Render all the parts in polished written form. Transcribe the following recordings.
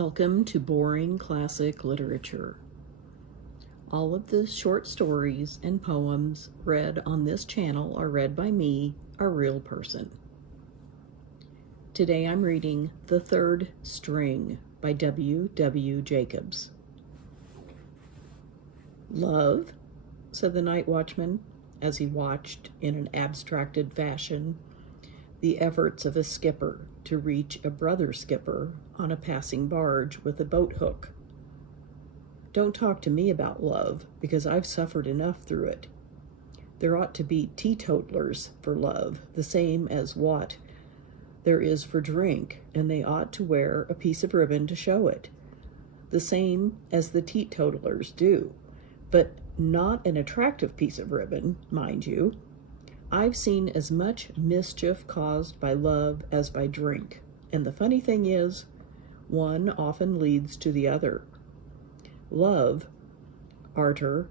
Welcome to Boring Classic Literature. All of the short stories and poems read on this channel are read by me, a real person. Today I'm reading The Third String by W. W. Jacobs. "Love," said the night watchman as he watched in an abstracted fashion the efforts of a skipper to reach a brother skipper on a passing barge with a boat hook. "Don't talk to me about love, because I've suffered enough through it. There ought to be teetotalers for love, the same as what there is for drink, and they ought to wear a piece of ribbon to show it, the same as the teetotalers do, but not an attractive piece of ribbon, mind you. I've seen as much mischief caused by love as by drink, and the funny thing is, one often leads to the other. Love, arter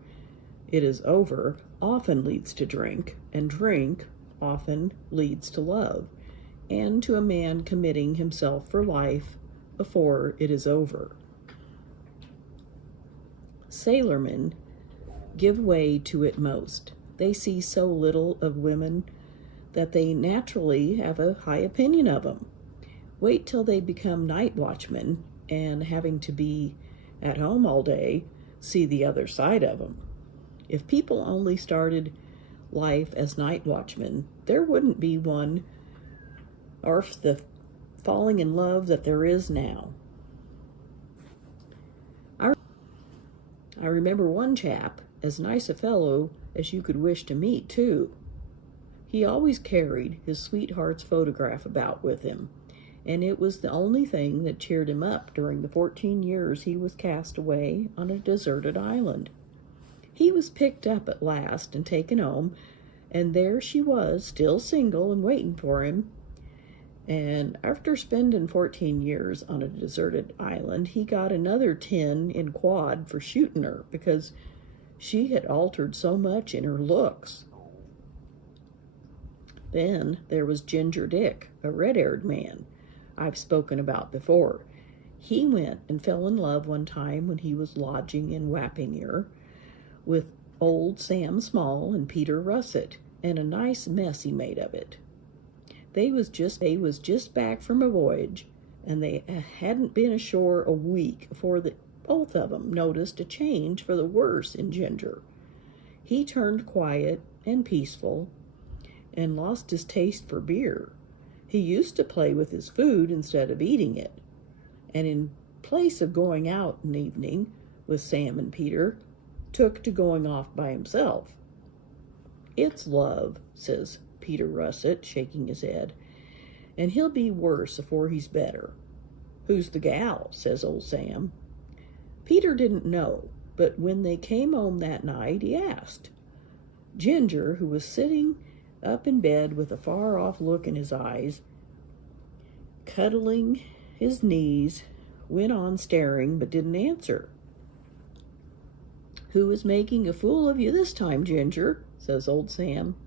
it is over, often leads to drink, and drink often leads to love, and to a man committing himself for life before it is over. Sailormen give way to it most. They see so little of women that they naturally have a high opinion of them. Wait till they become night watchmen and, having to be at home all day, see the other side of them. If people only started life as night watchmen, there wouldn't be one or the falling in love that there is now. I remember one chap, as nice a fellow as you could wish to meet, too. He always carried his sweetheart's photograph about with him, and it was the only thing that cheered him up during the 14 years he was cast away on a deserted island. He was picked up at last and taken home, and there she was, still single and waiting for him. And after spending 14 years on a deserted island, he got another 10 in quad for shooting her because she had altered so much in her looks. Then there was Ginger Dick, a red-haired man I've spoken about before. He went and fell in love one time when he was lodging in Wappingere with old Sam Small and Peter Russet, and a nice mess he made of it. They was just back from a voyage, and they hadn't been ashore a week before both of them noticed a change for the worse in Ginger. He turned quiet and peaceful and lost his taste for beer. He used to play with his food instead of eating it, and in place of going out an evening with Sam and Peter, took to going off by himself. "It's love," says Peter Russet, shaking his head, "and he'll be worse afore he's better." "Who's the gal?" says old Sam. Peter didn't know, but when they came home that night, he asked. Ginger, who was sitting up in bed with a far-off look in his eyes, cuddling his knees, went on staring but didn't answer. "Who is making a fool of you this time, Ginger?" says old Sam.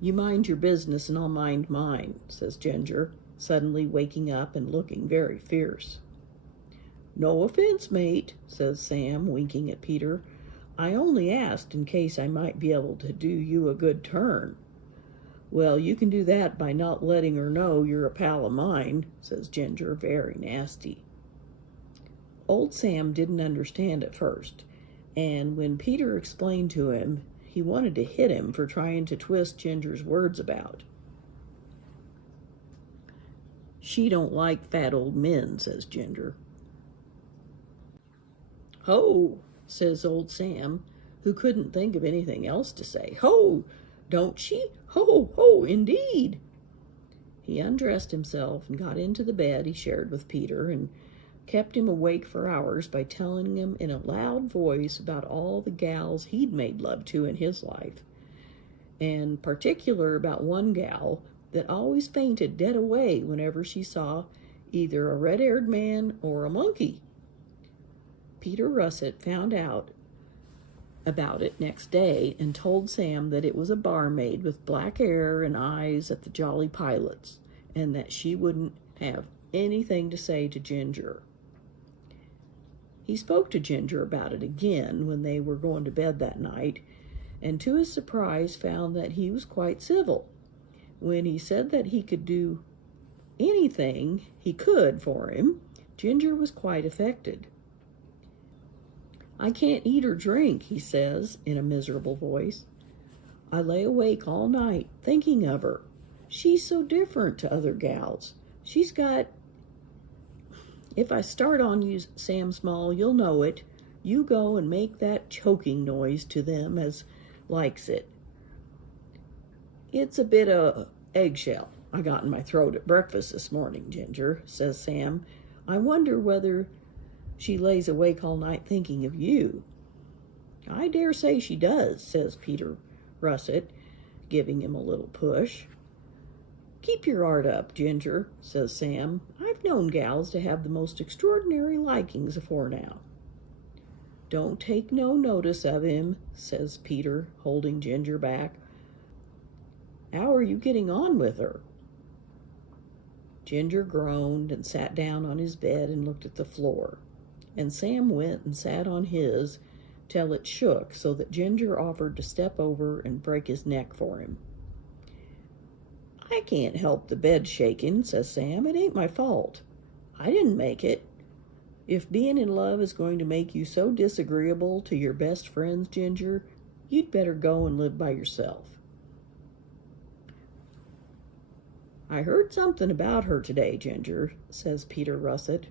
"You mind your business and I'll mind mine," says Ginger, suddenly waking up and looking very fierce. "No offense, mate," says Sam, winking at Peter. "I only asked in case I might be able to do you a good turn." "Well, you can do that by not letting her know you're a pal of mine," says Ginger, very nasty. Old Sam didn't understand at first, and when Peter explained to him, he wanted to hit him for trying to twist Ginger's words about. "She don't like fat old men," says Ginger. "Ho," says old Sam, who couldn't think of anything else to say. "Ho, don't she? Ho, ho, indeed." He undressed himself and got into the bed he shared with Peter and kept him awake for hours by telling him in a loud voice about all the gals he'd made love to in his life, and particular about one gal that always fainted dead away whenever she saw either a red-haired man or a monkey. Peter Russet found out about it next day and told Sam that it was a barmaid with black hair and eyes at the Jolly Pilots, and that she wouldn't have anything to say to Ginger. He spoke to Ginger about it again when they were going to bed that night, and to his surprise found that he was quite civil. When he said that he could do anything he could for him, Ginger was quite affected. "I can't eat or drink," he says in a miserable voice. "I lay awake all night thinking of her. She's so different to other gals. She's got... If I start on you, Sam Small, you'll know it. You go and make that choking noise to them as likes it. It's a bit of eggshell I got in my throat at breakfast this morning, Ginger," says Sam. "I wonder whether she lays awake all night thinking of you." "I dare say she does," says Peter Russet, giving him a little push. "Keep your art up, Ginger," says Sam. "I've known gals to have the most extraordinary likings afore now." "Don't take no notice of him," says Peter, holding Ginger back. "How are you getting on with her?" Ginger groaned and sat down on his bed and looked at the floor, and Sam went and sat on his till it shook so that Ginger offered to step over and break his neck for him. "I can't help the bed shaking," says Sam. "It ain't my fault. I didn't make it. If being in love is going to make you so disagreeable to your best friends, Ginger, you'd better go and live by yourself." "I heard something about her today, Ginger," says Peter Russet.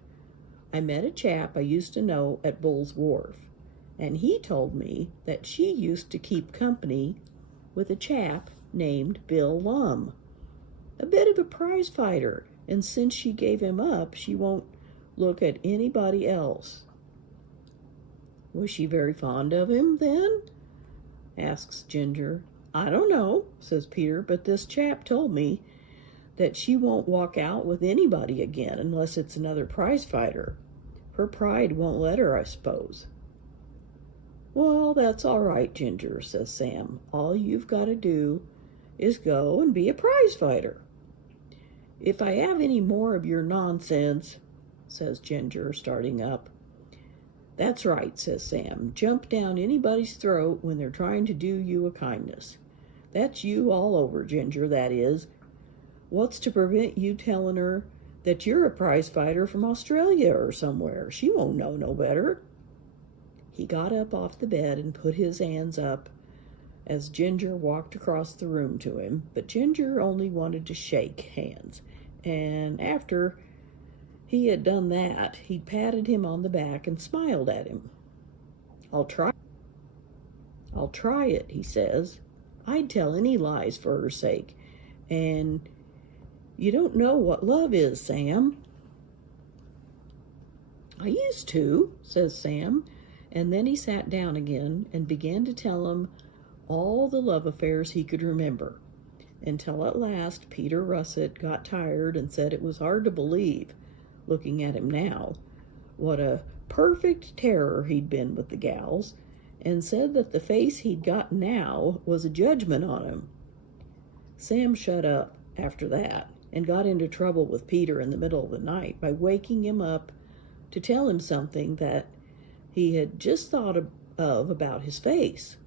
"I met a chap I used to know at Bull's Wharf, and he told me that she used to keep company with a chap named Bill Lum, a bit of a prize fighter, and since she gave him up, she won't look at anybody else." "Was she very fond of him, then?" asks Ginger. "I don't know," says Peter, "but this chap told me that she won't walk out with anybody again unless it's another prize fighter. Her pride won't let her, I suppose." "Well, that's all right, Ginger," says Sam. "All you've got to do is go and be a prize fighter." "If I have any more of your nonsense," says Ginger, starting up. "That's right," says Sam. "Jump down anybody's throat when they're trying to do you a kindness. That's you all over, Ginger, that is. What's to prevent you telling her that you're a prize fighter from Australia or somewhere? She won't know no better." He got up off the bed and put his hands up as Ginger walked across the room to him, but Ginger only wanted to shake hands, and after he had done that, he patted him on the back and smiled at him. I'll try it," he says. "I'd tell any lies for her sake, and you don't know what love is, Sam." "I used to," says Sam, and then he sat down again and began to tell him all the love affairs he could remember, until at last Peter Russet got tired and said it was hard to believe, looking at him now, what a perfect terror he'd been with the gals, and said that the face he'd got now was a judgment on him. Sam shut up after that and got into trouble with Peter in the middle of the night by waking him up to tell him something that he had just thought of about his face.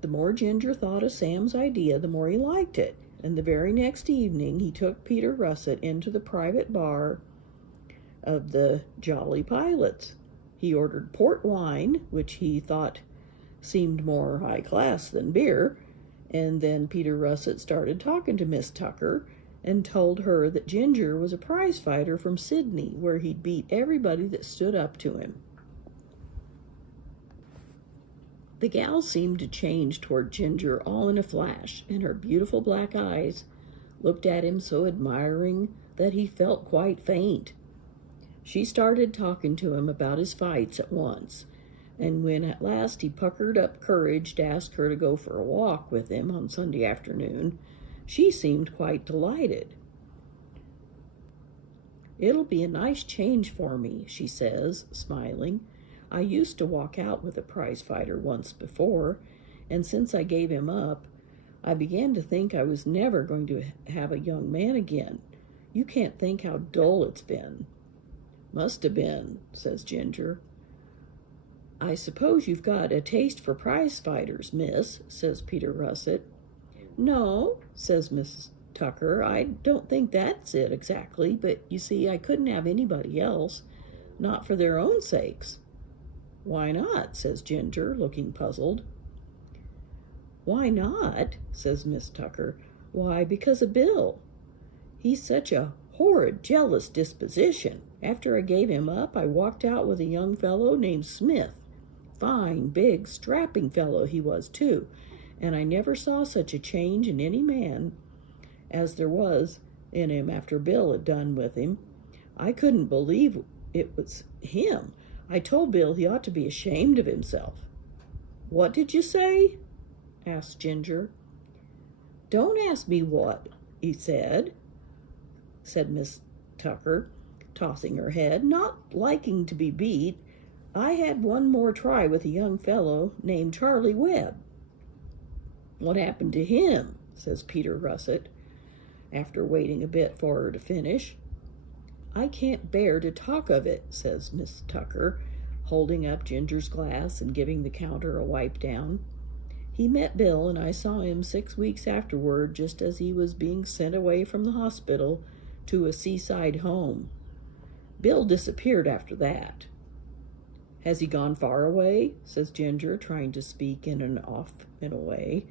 The more Ginger thought of Sam's idea, the more he liked it, and the very next evening he took Peter Russet into the private bar of the Jolly Pilots. He ordered port wine, which he thought seemed more high class than beer, and then Peter Russet started talking to Miss Tucker and told her that Ginger was a prize fighter from Sydney, where he'd beat everybody that stood up to him. The gal seemed to change toward Ginger all in a flash, and her beautiful black eyes looked at him so admiring that he felt quite faint. She started talking to him about his fights at once, and when at last he puckered up courage to ask her to go for a walk with him on Sunday afternoon, she seemed quite delighted. "It'll be a nice change for me," she says, smiling. "I used to walk out with a prize fighter once before, and since I gave him up, I began to think I was never going to have a young man again. You can't think how dull it's been." Must have been, says Ginger. I suppose you've got a taste for prize fighters, miss, says Peter Russet. No, says Mrs. Tucker, I don't think that's it exactly, but you see, I couldn't have anybody else, not for their own sakes. Why not, says Ginger, looking puzzled. Why not, says Miss Tucker. Why, because of Bill. He's such a horrid, jealous disposition. After I gave him up, I walked out with a young fellow named Smith. Fine, big, strapping fellow he was, too, and I never saw such a change in any man as there was in him after Bill had done with him. I couldn't believe it was him. I told Bill he ought to be ashamed of himself. What did you say? Asked Ginger. Don't ask me what he said Miss Tucker, tossing her head, not liking to be beat. I had one more try with a young fellow named Charlie Webb. What happened to him? Says Peter Russet, after waiting a bit for her to finish. I can't bear to talk of it, says Miss Tucker, holding up Ginger's glass and giving the counter a wipe down. He met Bill, and I saw him 6 weeks afterward, just as he was being sent away from the hospital to a seaside home. Bill disappeared after that. Has he gone far away? Says Ginger, trying to speak in a way.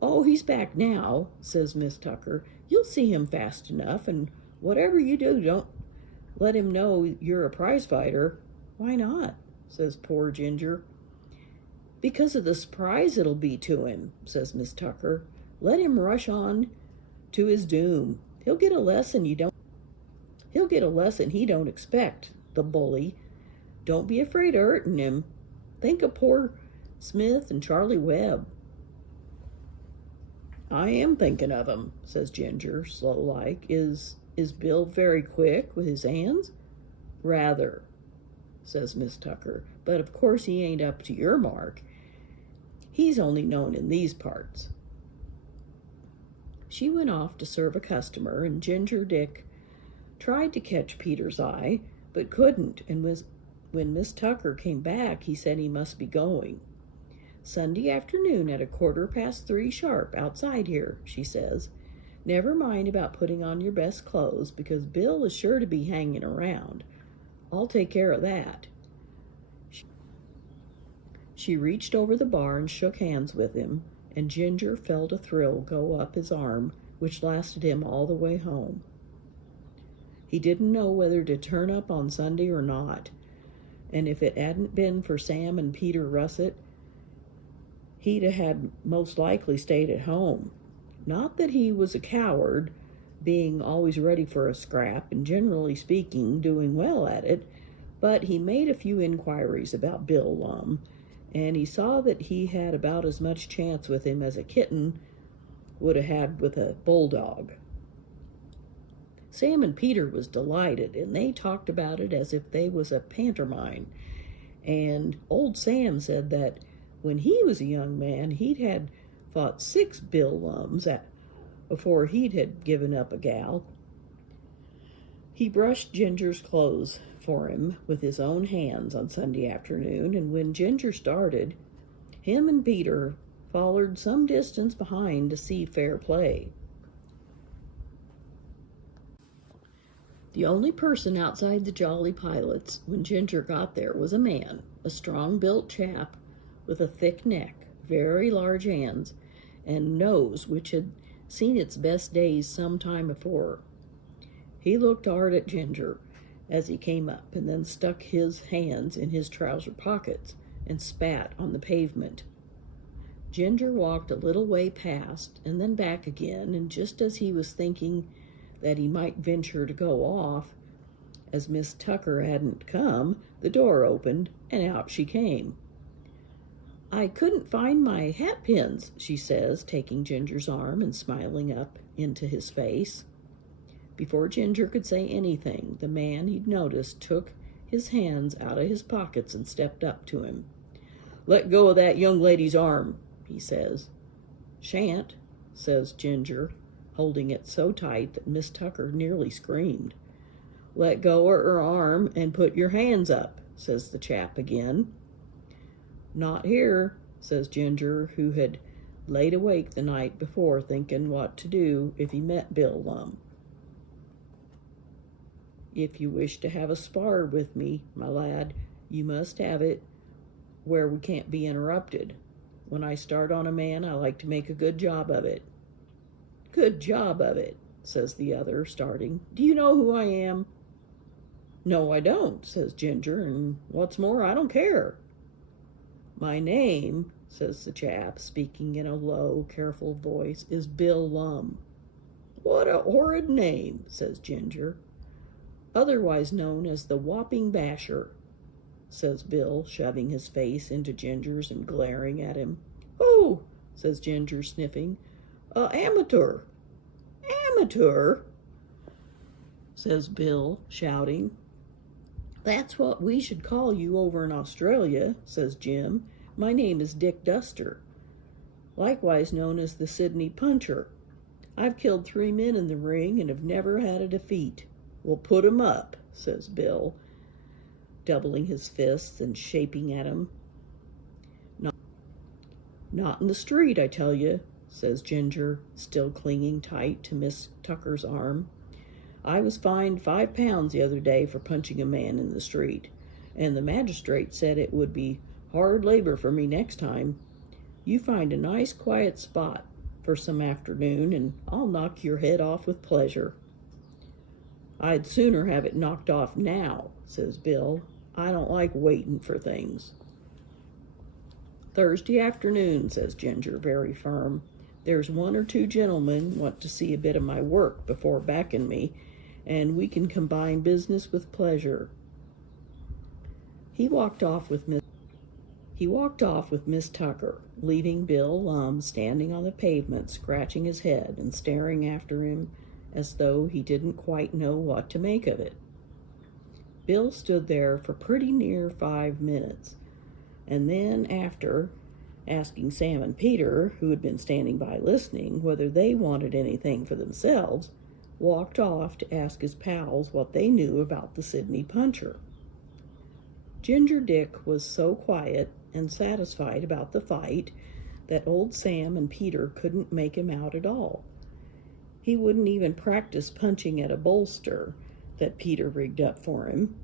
Oh, he's back now, says Miss Tucker. You'll see him fast enough, and whatever you do, don't let him know you're a prize fighter. Why not? Says poor Ginger. Because of the surprise it'll be to him, says Miss Tucker. Let him rush on to his doom. He'll get a lesson he don't expect, the bully. Don't be afraid of hurting him. Think of poor Smith and Charlie Webb. I am thinking of him, says Ginger, slow-like. Is Bill very quick with his hands? Rather, says Miss Tucker. But of course he ain't up to your mark. He's only known in these parts. She went off to serve a customer, and Ginger Dick tried to catch Peter's eye, but couldn't, and when Miss Tucker came back, he said he must be going. Sunday afternoon at 3:15 sharp, outside here, she says. Never mind about putting on your best clothes, because Bill is sure to be hanging around. I'll take care of that. She reached over the bar and shook hands with him, and Ginger felt a thrill go up his arm, which lasted him all the way home. He didn't know whether to turn up on Sunday or not, and if it hadn't been for Sam and Peter Russet, he'd had most likely stayed at home. Not that he was a coward, being always ready for a scrap and, generally speaking, doing well at it, but he made a few inquiries about Bill Lum, and he saw that he had about as much chance with him as a kitten would have had with a bulldog. Sam and Peter was delighted, and they talked about it as if they was a pantomime, and old Sam said that when he was a young man, he'd had fought 6 Bill Lums before he'd had given up a gal. He brushed Ginger's clothes for him with his own hands on Sunday afternoon, and when Ginger started, him and Peter followed some distance behind to see fair play. The only person outside the Jolly Pilots when Ginger got there was a man, a strong-built chap with a thick neck, very large hands, and nose which had seen its best days some time before. He looked hard at Ginger as he came up, and then stuck his hands in his trouser pockets and spat on the pavement. Ginger walked a little way past and then back again, and just as he was thinking that he might venture to go off, as Miss Tucker hadn't come, the door opened, and out she came. I couldn't find my hat pins, she says, taking Ginger's arm and smiling up into his face. Before Ginger could say anything, the man he'd noticed took his hands out of his pockets and stepped up to him. Let go of that young lady's arm, he says. Shan't, says Ginger, holding it so tight that Miss Tucker nearly screamed. Let go of her arm and put your hands up, says the chap again. Not here, says Ginger, who had laid awake the night before thinking what to do if he met Bill Lum. If you wish to have a spar with me, my lad, you must have it where we can't be interrupted. When I start on a man, I like to make a good job of it. Good job of it, says the other, starting. Do you know who I am? No, I don't, says Ginger, and what's more, I don't care. My name, says the chap, speaking in a low, careful voice, is Bill Lum. What a horrid name, says Ginger. Otherwise known as the Whopping Basher, says Bill, shoving his face into Ginger's and glaring at him. Oh, says Ginger, sniffing. Amateur. Amateur, says Bill, shouting. That's what we should call you over in Australia, says Jim. My name is Dick Duster, likewise known as the Sydney Puncher. I've killed 3 men in the ring and have never had a defeat. Well, put 'em up, says Bill, doubling his fists and shaping at him. Not in the street, I tell you, says Ginger, still clinging tight to Miss Tucker's arm. I was fined £5 the other day for punching a man in the street, and the magistrate said it would be hard labor for me next time. You find a nice quiet spot for some afternoon, and I'll knock your head off with pleasure. I'd sooner have it knocked off now, says Bill. I don't like waiting for things. Thursday afternoon, says Ginger, very firm. There's 1 or 2 gentlemen want to see a bit of my work before backing me, and we can combine business with pleasure. He walked off with Miss Tucker, leaving Bill Lum standing on the pavement, scratching his head and staring after him as though he didn't quite know what to make of it. Bill stood there for pretty near 5 minutes, and then after asking Sam and Peter, who had been standing by listening, whether they wanted anything for themselves, walked off to ask his pals what they knew about the Sydney Puncher. Ginger Dick was so quiet and satisfied about the fight that old Sam and Peter couldn't make him out at all. He wouldn't even practice punching at a bolster that Peter rigged up for him.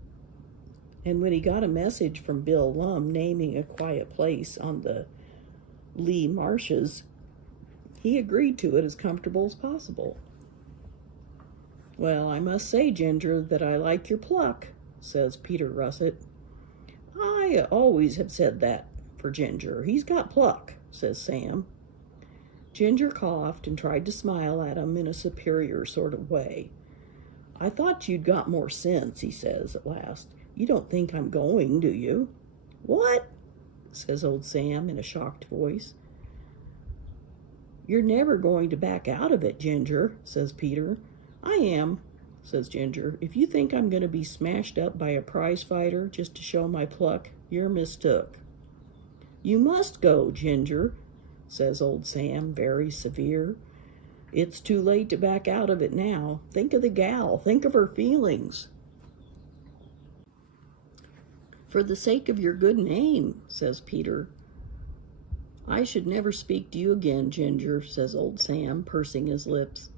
And when he got a message from Bill Lum naming a quiet place on the Lee Marshes, he agreed to it as comfortable as possible. Well, I must say, Ginger, that I like your pluck, says Peter Russet. I always have said that for Ginger. He's got pluck, says Sam. Ginger coughed and tried to smile at him in a superior sort of way. I thought you'd got more sense, he says at last. You don't think I'm going, do you? What? Says old Sam in a shocked voice. You're never going to back out of it, Ginger, says Peter. I am, says Ginger. If you think I'm going to be smashed up by a prize fighter just to show my pluck, you're mistook. You must go, Ginger, says old Sam, very severe. It's too late to back out of it now. Think of the gal. Think of her feelings. For the sake of your good name, says Peter. I should never speak to you again, Ginger, says old Sam, pursing his lips.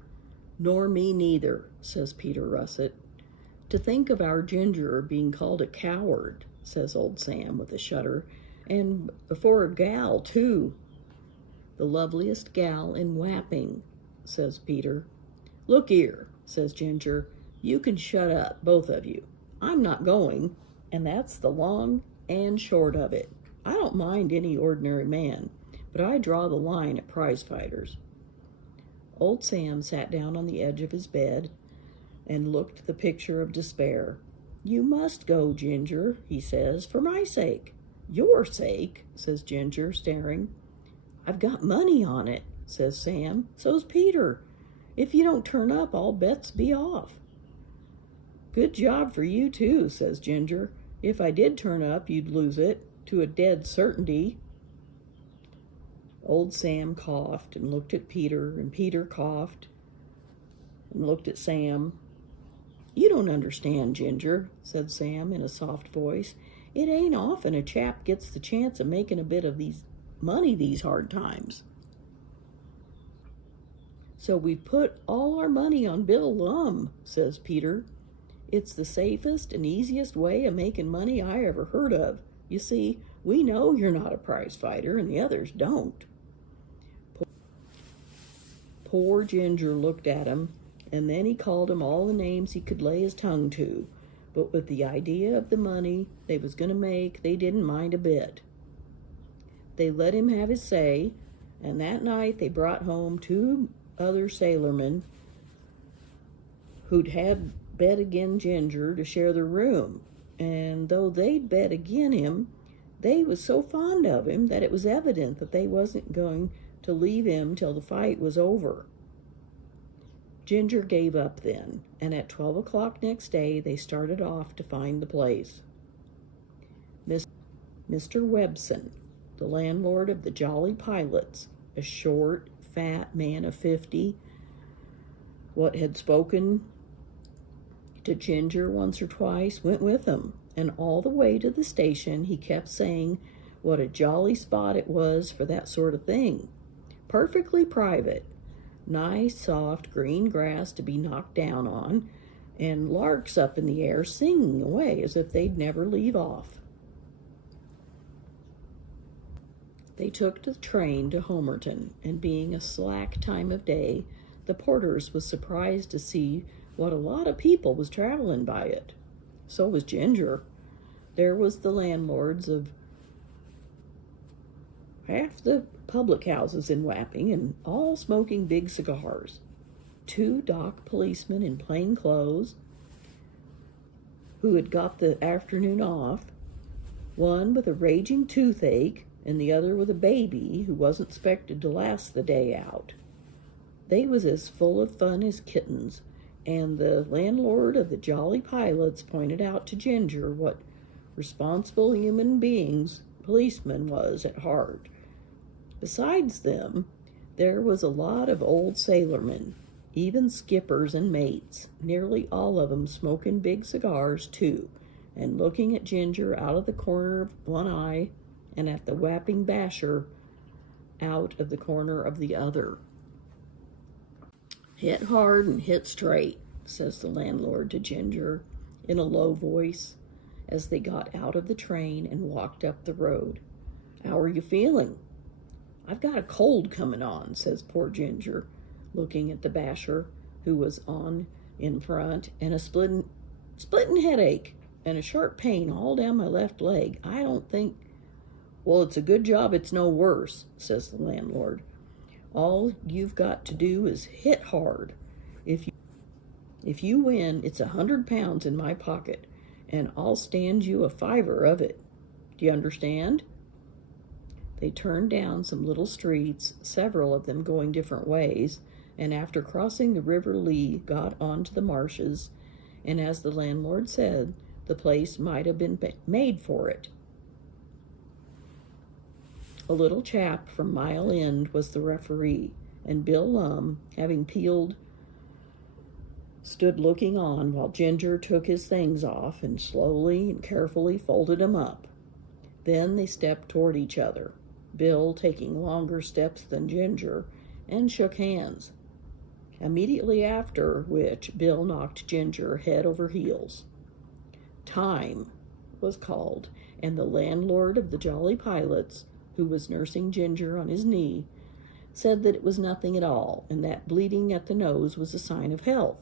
Nor me neither, says Peter Russet. To think of our Ginger being called a coward, says old Sam with a shudder, and before a gal, too. The loveliest gal in Wapping, says Peter. Look here, says Ginger. You can shut up, both of you. I'm not going, and that's the long and short of it. I don't mind any ordinary man, but I draw the line at prize fighters. Old Sam sat down on the edge of his bed and looked the picture of despair. You must go, Ginger, he says, for my sake. Your sake, says Ginger, staring. I've got money on it, says Sam. So's Peter. If you don't turn up, all bets be off. Good job for you, too, says Ginger. If I did turn up, you'd lose it, to a dead certainty. Old Sam coughed and looked at Peter, and Peter coughed and looked at Sam. "You don't understand, Ginger," said Sam in a soft voice. "It ain't often a chap gets the chance of making a bit of money these hard times. "So we put all our money on Bill Lum," says Peter. "It's the safest and easiest way of making money I ever heard of. You see, we know you're not a prize fighter, and the others don't." Poor Ginger looked at him, and then he called him all the names he could lay his tongue to. But with the idea of the money they was going to make, they didn't mind a bit. They let him have his say, and that night they brought home 2 other sailormen who'd had bet agin Ginger to share the room. And though they'd bet agin him, they was so fond of him that it was evident that they wasn't going to leave him till the fight was over. Ginger gave up then, and at 12 o'clock next day they started off to find the place. Mr. Webson, the landlord of the Jolly Pilots, a short, fat man of 50, what had spoken to Ginger once or twice, went with him, and all the way to the station he kept saying what a jolly spot it was for that sort of thing. Perfectly private, nice soft green grass to be knocked down on, and larks up in the air singing away as if they'd never leave off. They took the train to Homerton, and being a slack time of day, the porters was surprised to see what a lot of people was traveling by it. So was Ginger. There was the landlords of half the public houses in Wapping, and all smoking big cigars. 2 dock policemen in plain clothes who had got the afternoon off, one with a raging toothache and the other with a baby who wasn't expected to last the day out. They was as full of fun as kittens, and the landlord of the Jolly Pilots pointed out to Ginger what responsible human beings policemen was at heart. Besides them, there was a lot of old sailormen, even skippers and mates, nearly all of them smoking big cigars too, and looking at Ginger out of the corner of one eye and at the Wapping Basher out of the corner of the other. "Hit hard and hit straight," says the landlord to Ginger in a low voice as they got out of the train and walked up the road. "How are you feeling?" "I've got a cold coming on," says poor Ginger, looking at the Basher, who was on in front, "and a splitting headache and a sharp pain all down my left leg. I don't think—" "Well, it's a good job it's no worse," says the landlord. "All you've got to do is hit hard. If you win, it's 100 pounds in my pocket, and I'll stand you a $5 of it. Do you understand?" They turned down some little streets, several of them going different ways, and after crossing the River Lee, got onto the marshes, and as the landlord said, the place might have been made for it. A little chap from Mile End was the referee, and Bill Lum, having peeled, stood looking on while Ginger took his things off and slowly and carefully folded them up. Then they stepped toward each other, Bill taking longer steps than Ginger, and shook hands. Immediately after which, Bill knocked Ginger head over heels. "Time" was called, and the landlord of the Jolly Pilots, who was nursing Ginger on his knee, said that it was nothing at all, and that bleeding at the nose was a sign of health.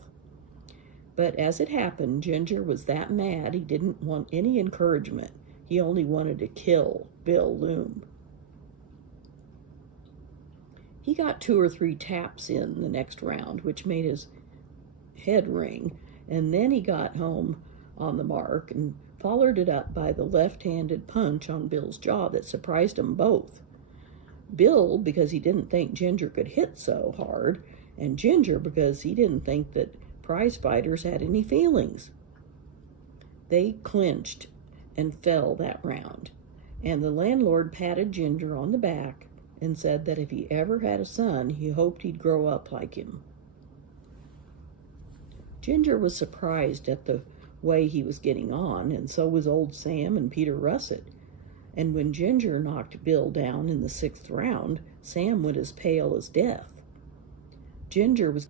But as it happened, Ginger was that mad he didn't want any encouragement. He only wanted to kill Bill Loom. He got 2 or 3 taps in the next round, which made his head ring, and then he got home on the mark and followed it up by the left-handed punch on Bill's jaw that surprised them both. Bill, because he didn't think Ginger could hit so hard, and Ginger because he didn't think that prize fighters had any feelings. They clinched and fell that round, and the landlord patted Ginger on the back and said that if he ever had a son, he hoped he'd grow up like him. Ginger was surprised at the way he was getting on, and so was old Sam and Peter Russet. And when Ginger knocked Bill down in the 6th round, Sam went as pale as death. Ginger was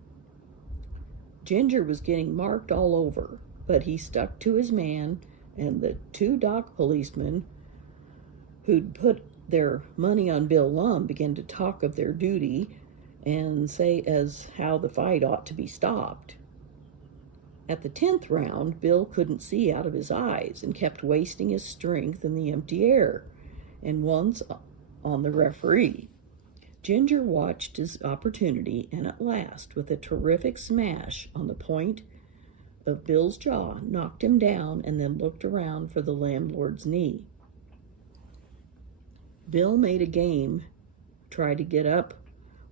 getting marked all over, but he stuck to his man, and the 2 dock policemen who'd put their money on Bill Lum began to talk of their duty and say as how the fight ought to be stopped. At the 10th round, Bill couldn't see out of his eyes and kept wasting his strength in the empty air, and once on the referee. Ginger watched his opportunity, and at last, with a terrific smash on the point of Bill's jaw, knocked him down and then looked around for the landlord's knee. Bill made a game, tried to get up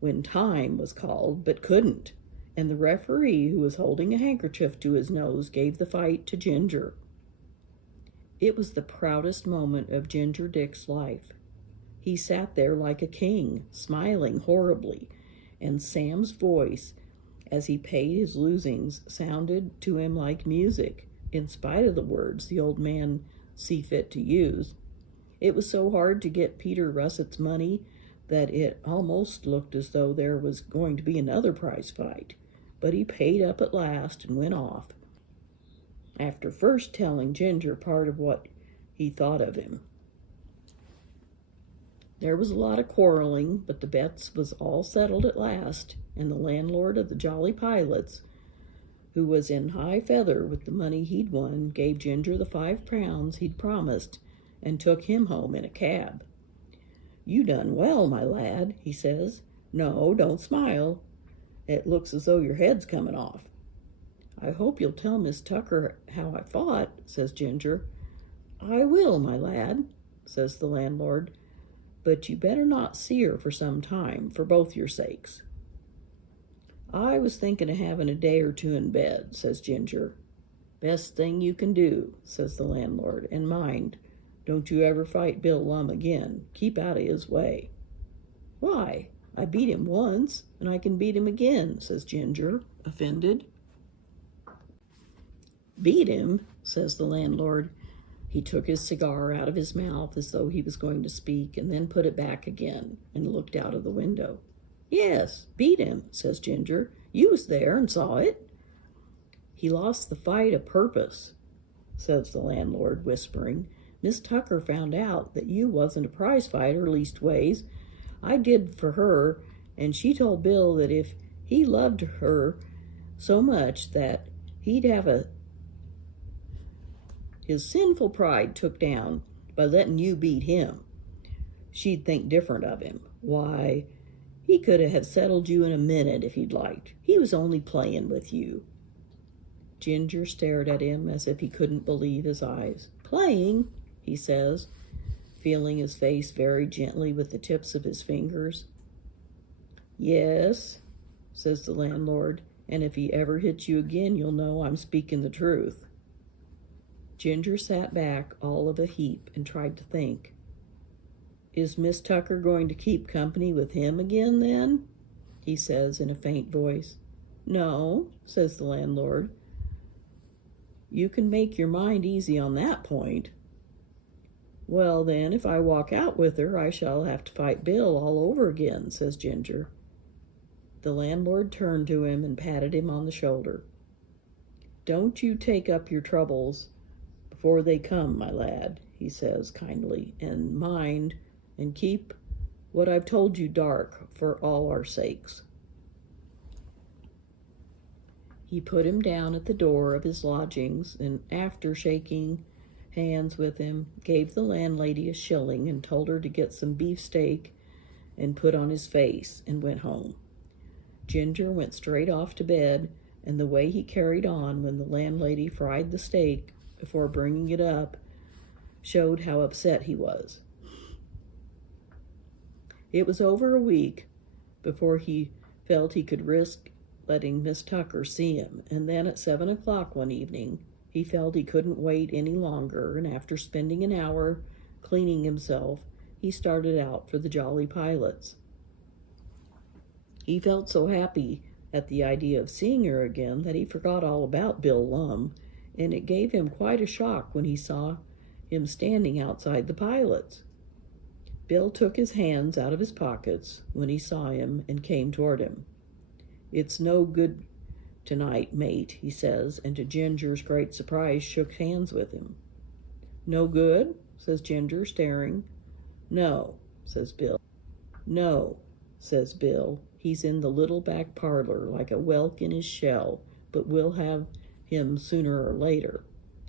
when time was called, but couldn't, and the referee, who was holding a handkerchief to his nose, gave the fight to Ginger. It was the proudest moment of Ginger Dick's life. He sat there like a king, smiling horribly, and Sam's voice, as he paid his losings, sounded to him like music, in spite of the words the old man see fit to use. It was so hard to get Peter Russet's money that it almost looked as though there was going to be another prize fight, but he paid up at last and went off, after first telling Ginger part of what he thought of him. There was a lot of quarreling, but the bets was all settled at last, and the landlord of the Jolly Pilots, who was in high feather with the money he'd won, gave Ginger the £5 he'd promised and took him home in a cab. "You done well, my lad," he says. "No, don't smile. It looks as though your head's coming off." "I hope you'll tell Miss Tucker how I fought," says Ginger. "I will, my lad," says the landlord, "but you better not see her for some time, for both your sakes." "I was thinking of having a day or 2 in bed," says Ginger. "Best thing you can do," says the landlord, "and mind, don't you ever fight Bill Lum again. Keep out of his way." "Why, I beat him once, and I can beat him again," says Ginger, offended. "Beat him?" says the landlord. He took his cigar out of his mouth as though he was going to speak, and then put it back again and looked out of the window. "Yes, beat him," says Ginger. "You was there and saw it." "He lost the fight a purpose," says the landlord, whispering. "Miss Tucker found out that you wasn't a prize fighter, leastways. I did for her, and she told Bill that if he loved her so much that he'd have his sinful pride took down by letting you beat him, she'd think different of him. Why, he could have settled you in a minute if he'd liked. He was only playing with you." Ginger stared at him as if he couldn't believe his eyes. "Playing?" he says, feeling his face very gently with the tips of his fingers. "Yes," says the landlord, "and if he ever hits you again, you'll know I'm speaking the truth." Ginger sat back all of a heap and tried to think. "Is Miss Tucker going to keep company with him again, then?" he says in a faint voice. "No," says the landlord. "You can make your mind easy on that point." "Well, then, if I walk out with her, I shall have to fight Bill all over again," says Ginger. The landlord turned to him and patted him on the shoulder. "Don't you take up your troubles before they come, my lad," he says kindly, "and mind and keep what I've told you dark for all our sakes." He put him down at the door of his lodgings, and after shaking hands with him, gave the landlady a shilling and told her to get some beefsteak and put on his face, and went home. Ginger went straight off to bed, and the way he carried on when the landlady fried the steak before bringing it up showed how upset he was. It was over a week before he felt he could risk letting Miss Tucker see him, and then at 7 o'clock one evening he felt he couldn't wait any longer, and after spending an hour cleaning himself, he started out for the Jolly Pilots. He felt so happy at the idea of seeing her again that he forgot all about Bill Lum, and it gave him quite a shock when he saw him standing outside the pilot's. Bill took his hands out of his pockets when he saw him and came toward him. "It's no good tonight, mate," he says, and to Ginger's great surprise shook hands with him. "No good?" says Ginger, staring. "No," says Bill. "No," says Bill. "He's in the little back parlor like a whelk in his shell, but we'll have him sooner or later."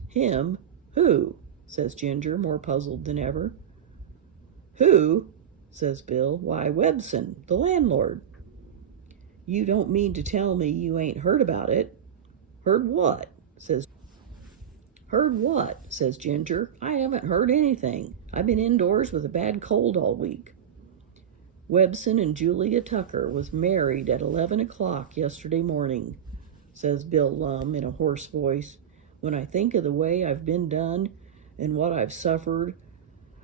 "Him? Who?" says Ginger, more puzzled than ever. "Who?" says Bill. "Why, Webson, the landlord." "You don't mean to tell me you ain't heard about it?" "Heard what?" says Ginger. "I haven't heard anything. I've been indoors with a bad cold all week." "Webson and Julia Tucker was married at 11 o'clock yesterday morning," says Bill Lum in a hoarse voice. "When I think of the way I've been done and what I've suffered,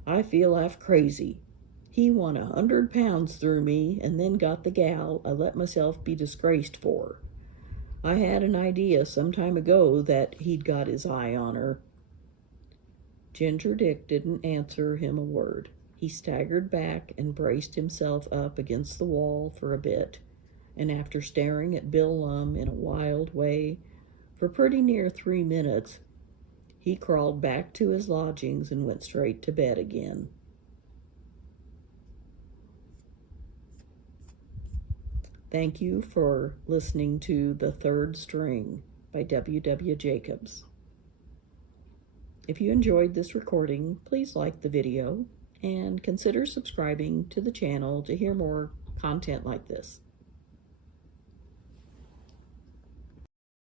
I feel half crazy. He won 100 pounds through me and then got the gal I let myself be disgraced for. I had an idea some time ago that he'd got his eye on her." Ginger Dick didn't answer him a word. He staggered back and braced himself up against the wall for a bit, and after staring at Bill Lum in a wild way for pretty near 3 minutes, he crawled back to his lodgings and went straight to bed again. Thank you for listening to The Third String by W.W. Jacobs. If you enjoyed this recording, please like the video and consider subscribing to the channel to hear more content like this.